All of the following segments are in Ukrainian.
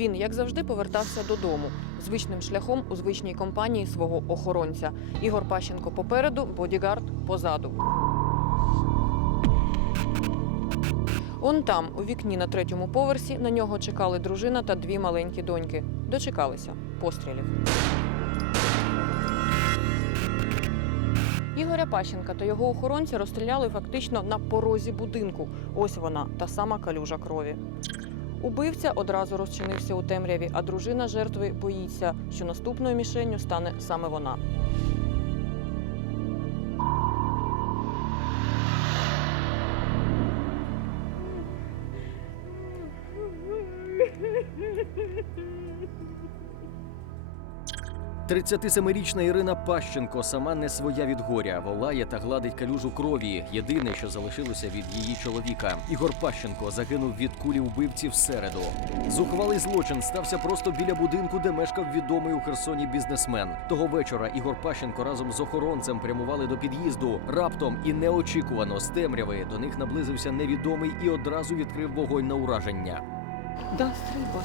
Він, як завжди, повертався додому звичним шляхом у звичній компанії свого охоронця. Ігор Пащенко попереду, бодігард позаду. Он там, у вікні на третьому поверсі, на нього чекали дружина та дві маленькі доньки. Дочекалися пострілів. Ігоря Пащенка та його охоронця розстріляли фактично на порозі будинку. Ось вона, та сама калюжа крові. Убивця одразу розчинився у темряві, а дружина жертви боїться, що наступною мішенню стане саме вона. – 37-річна Ірина Пащенко сама не своя від горя, волає та гладить калюжу крові. Єдине, що залишилося від її чоловіка. Ігор Пащенко загинув від кулі вбивці в середу. Зухвалий злочин стався просто біля будинку, де мешкав відомий у Херсоні бізнесмен. Того вечора Ігор Пащенко разом з охоронцем прямували до під'їзду. Раптом і неочікувано з темряви до них наблизився невідомий і одразу відкрив вогонь на ураження. Да, стрельба.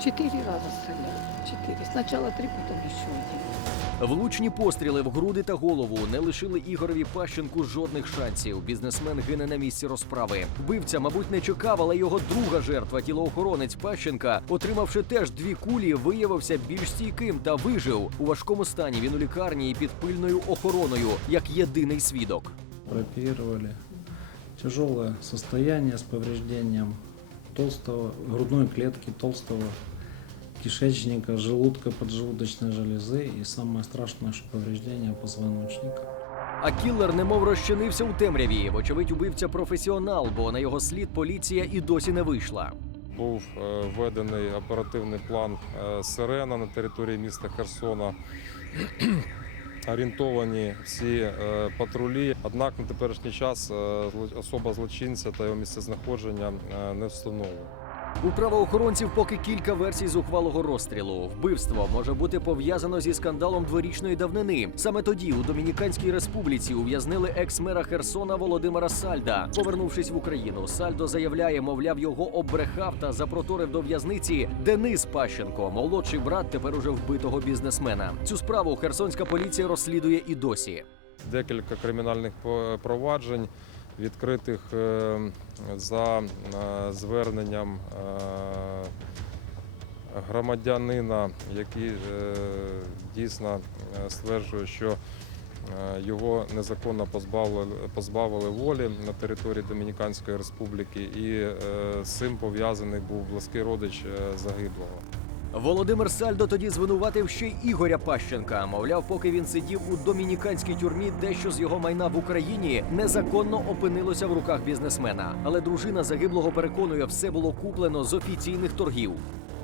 Четыре раза стреляли. Четыре. Сначала три, потом еще один. Влучні постріли в груди та голову не лишили Ігорові Пащенку жодних шансів. Бізнесмен гине на місці розправи. Вбивця, мабуть, не чекав, але його друга жертва, тілоохоронець Пащенка, отримавши теж дві кулі, виявився більш стійким та вижив. У важкому стані він у лікарні і під пильною охороною, як єдиний свідок. прооперировали. Тяжелое состояние с повреждением толстого грудной клетки, толстого кишечника, желудка, поджелудочной железы и самое страшное, что повреждение позвоночника. А кіллер немов розчинився у темряві. Вочевидь, убивця професіонал, бо на його слід поліція і досі не вийшла. Був е, введений оперативний план е, Сирена на території міста Херсона. Орієнтовані всі е, патрулі. Однак на теперішній час е, особа злочинця та його місцезнаходження е, не встановлено. У правоохоронців поки кілька версій зухвалого розстрілу. Вбивство може бути пов'язано зі скандалом дворічної давнини. Саме тоді у Домініканській республіці ув'язнили екс-мера Херсона Володимира Сальда. Повернувшись в Україну, Сальдо заявляє, мовляв, його обрехав та запроторив до в'язниці Денис Пащенко, молодший брат тепер уже вбитого бізнесмена. Цю справу херсонська поліція розслідує і досі. Декілька кримінальних проваджень відкритих е, за е, зверненням е, громадянина, який дійсно стверджує, що його незаконно позбавили, позбавили волі на території Домініканської республіки, і з цим пов'язаний був близький родич загиблого. Володимир Сальдо тоді звинуватив ще й Ігоря Пащенка. Мовляв, поки він сидів у домініканській тюрмі, дещо з його майна в Україні незаконно опинилося в руках бізнесмена. Але дружина загиблого переконує, все було куплено з офіційних торгів.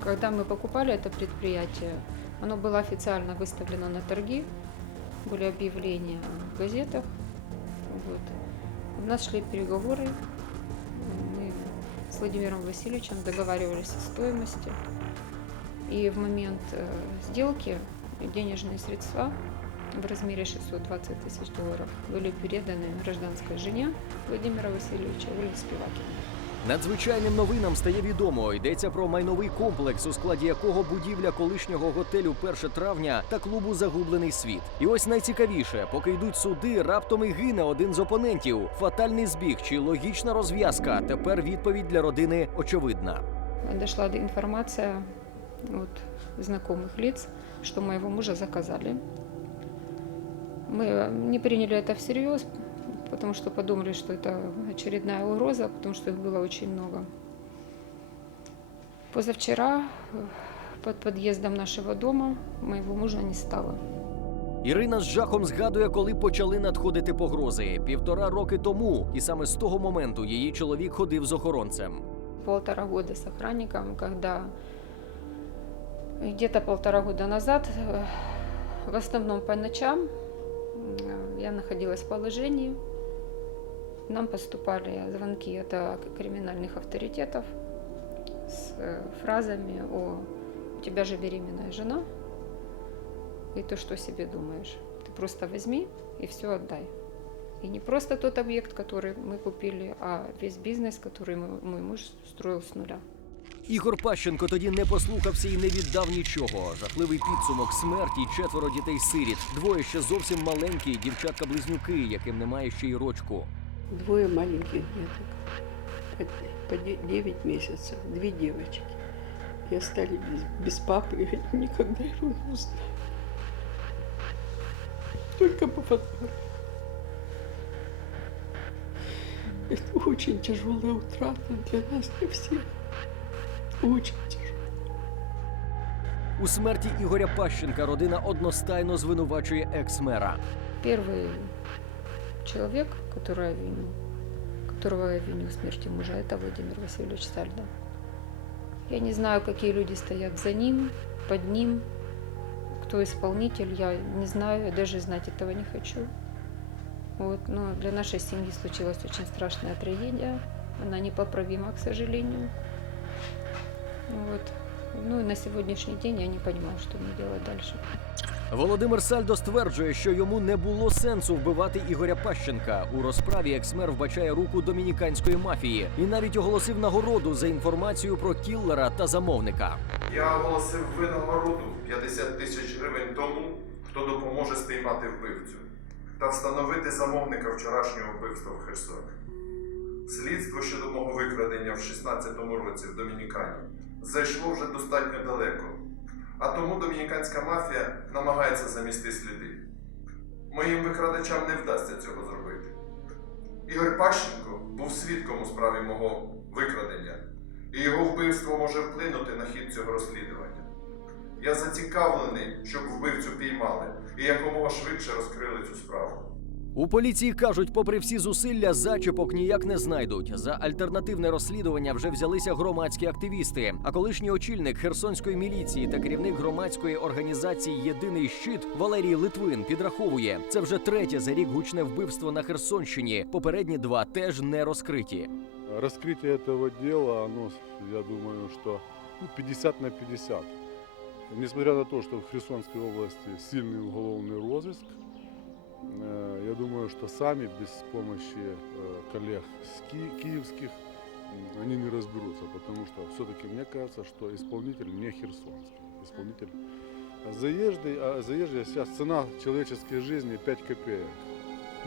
Когда мы покупали это предприятие, оно было официально выставлено на торги, были объявления в газетах. Вот. У нас шли переговоры, мы с Владимиром Васильевичем договаривались о стоимости. И в момент э, сделки денежные средства в размере 620 тысяч долларов были переданы гражданской жене Владимира Васильевича Ольге Спивакиной. Надзвичайним новинам стає відомо. Йдеться про майновий комплекс, у складі якого будівля колишнього готелю 1 травня та клубу Загублений світ. І ось найцікавіше, поки йдуть суди, раптом і гине один з опонентів. Фатальний збіг чи логічна розв'язка. Тепер відповідь для родини очевидна. Дошла до- информация от знакомых лиц, что моего мужа заказали. Мы не приняли это всерьез, потому что подумали, что это очередная угроза, потому что их было очень много. Позавчера э, под подъездом нашего дома моего мужа не стало. Ірина з жахом згадує, коли почали надходити погрози півтора роки тому, і саме з того моменту її чоловік ходив з охоронцем. полтора года с охранником, когда где-то полтора года назад, э, в основном по ночам, э, я находилась в положении. Нам поступали звонки от э, криминальных авторитетов с фразами о «у тебя же беременная жена, и ты что себе думаешь? Ты просто возьми и все отдай». И не просто тот объект, который мы купили, а весь бизнес, который мой муж строил с нуля. Ігор Пащенко тоді не послухався і не віддав нічого. Жахливий підсумок смерті, четверо дітей сиріт, двоє ще зовсім маленькі, дівчатка-близнюки, яким немає ще й рочку. Двое маленьких деток, по, по де- 9 месяцев, две девочки. И остались без, без папы, и я никогда его не узнаю. Только по фотографии. Это очень тяжелая утрата для нас, для всех Очень тяжелая. У смерті Ігоря Пащенка родина одностайно звинувачує екс-мера. Первый человек, который я виню, которого я виню в смерти мужа, это Владимир Васильевич Сальдо. Я не знаю, какие люди стоят за ним, под ним, кто исполнитель, я не знаю, я даже знать этого не хочу. Вот, но для нашей семьи случилась очень страшная трагедия. Она непоправима, к сожалению. Вот. Ну и на сегодняшний день я не понимаю, что мне делать дальше. Володимир Сальдо стверджує, що йому не було сенсу вбивати Ігоря Пащенка. У розправі екс-мер вбачає руку домініканської мафії і навіть оголосив нагороду за інформацію про кіллера та замовника. Я оголосив винагороду 50 тисяч гривень тому, хто допоможе спіймати вбивцю та встановити замовника вчорашнього вбивства в Херсоні. Слідство щодо мого викрадення в 16-му році в Домінікані зайшло вже достатньо далеко, а тому домініканська мафія намагається замісти сліди. Моїм викрадачам не вдасться цього зробити. Ігор Пащенко був свідком у справі мого викрадення, і його вбивство може вплинути на хід цього розслідування. Я зацікавлений, щоб вбивцю піймали і якомога швидше розкрили цю справу. У поліції кажуть, попри всі зусилля, зачіпок ніяк не знайдуть. За альтернативне розслідування вже взялися громадські активісти. А колишній очільник Херсонської міліції та керівник громадської організації Єдиний щит Валерій Литвин підраховує, це вже третє за рік гучне вбивство на Херсонщині. Попередні два теж не розкриті. Раскрытие этого дела, оно, я думаю, что ну, 50 на 50. Несмотря на то, что в Херсонской области сильный уголовный розыск, э, я думаю, что сами без помощи э, коллег с ки- киевских они не разберутся, потому что все-таки мне кажется, что исполнитель не херсонский. Исполнитель заезжий, а заезжий сейчас цена человеческой жизни 5 копеек.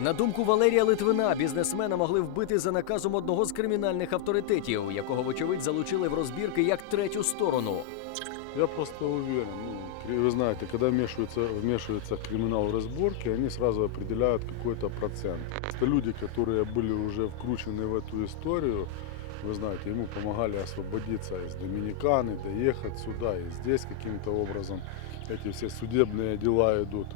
На думку Валерія Литвина, бізнесмена могли вбити за наказом одного з кримінальних авторитетів, якого вочевидь залучили в розбірки як третю сторону. Я просто уверен, ну, кри- вы знаете, когда вмешиваются, вмешивается криминал в разборки, они сразу определяют какой-то процент. Это люди, которые были уже вкручены в эту историю, вы знаете, ему помогали освободиться из Доминиканы, доехать сюда, и здесь каким-то образом эти все судебные дела идут.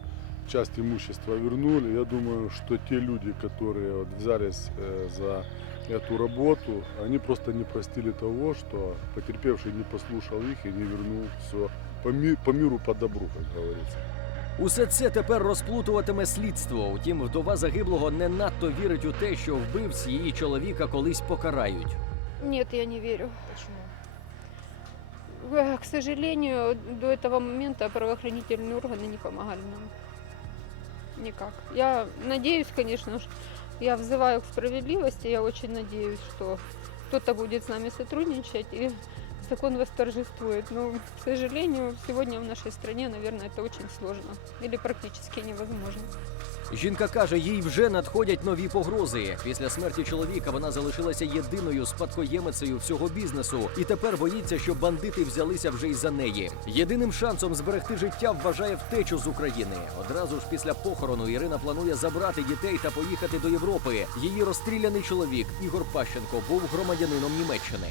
Часть имущества вернули. Я думаю, что те люди, которые вот взялись э, за эту работу, они просто не простили того, что потерпевший не послушал их и не вернул все по, ми- по миру, по добру, как говорится. Усе це тепер розплутуватиме слідство. Утім, вдова загиблого не надто вірить у те, що вбивці її чоловіка колись покарають. Нет, я не верю. Почему? К сожалению, до этого момента правоохранительные органы не помогали нам. Никак. Я надеюсь, конечно, я взываю к справедливости, я очень надеюсь, что кто-то будет с нами сотрудничать и закон восторжествует. Но, к сожалению, сегодня в нашей стране, наверное, это очень сложно или практически невозможно. Жінка каже, їй вже надходять нові погрози. Після смерті чоловіка вона залишилася єдиною спадкоємицею всього бізнесу, і тепер боїться, що бандити взялися вже й за неї. Єдиним шансом зберегти життя вважає втечу з України. Одразу ж після похорону Ірина планує забрати дітей та поїхати до Європи. Її розстріляний чоловік Ігор Пащенко був громадянином Німеччини.